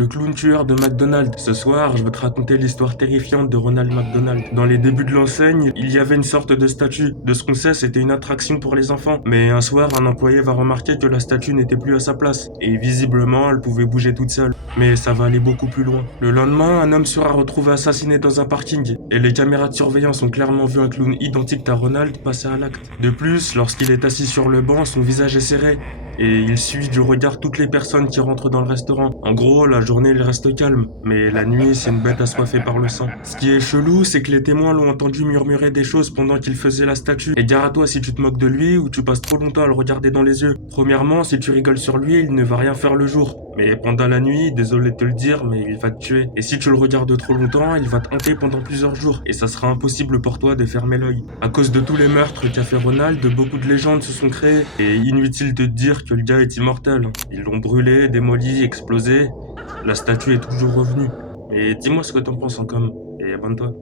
le clown tueur de McDonald's. Ce soir, je vais te raconter l'histoire terrifiante de Ronald McDonald. Dans les débuts de l'enseigne, il y avait une sorte de statue. De ce qu'on sait, c'était une attraction pour les enfants. Mais un soir, un employé va remarquer que la statue n'était plus à sa place. Et visiblement, elle pouvait bouger toute seule. Mais ça va aller beaucoup plus loin. Le lendemain, un homme sera retrouvé assassiné dans un parking. Et les caméras de surveillance ont clairement vu un clown identique à Ronald passer à l'acte. De plus, lorsqu'il est assis sur le banc, son visage est serré et il suit du regard toutes les personnes qui rentrent dans le restaurant. En gros, la journée, il reste calme, mais la nuit, c'est une bête assoiffée par le sang. Ce qui est chelou, c'est que les témoins l'ont entendu murmurer des choses pendant qu'il faisait la statue. Et gare à toi si tu te moques de lui ou tu passes trop longtemps à le regarder dans les yeux. Premièrement, si tu rigoles sur lui, il ne va rien faire le jour. Mais pendant la nuit, désolé de te le dire, mais il va te tuer. Et si tu le regardes trop longtemps, il va te hanter pendant plusieurs jours. Et ça sera impossible pour toi de fermer l'œil. À cause de tous les meurtres qu'a fait Ronald, beaucoup de légendes se sont créées. Et inutile de te dire que le gars est immortel. Ils l'ont brûlé, démoli, explosé. La statue est toujours revenue. Et dis-moi ce que t'en penses en com. Et abonne-toi.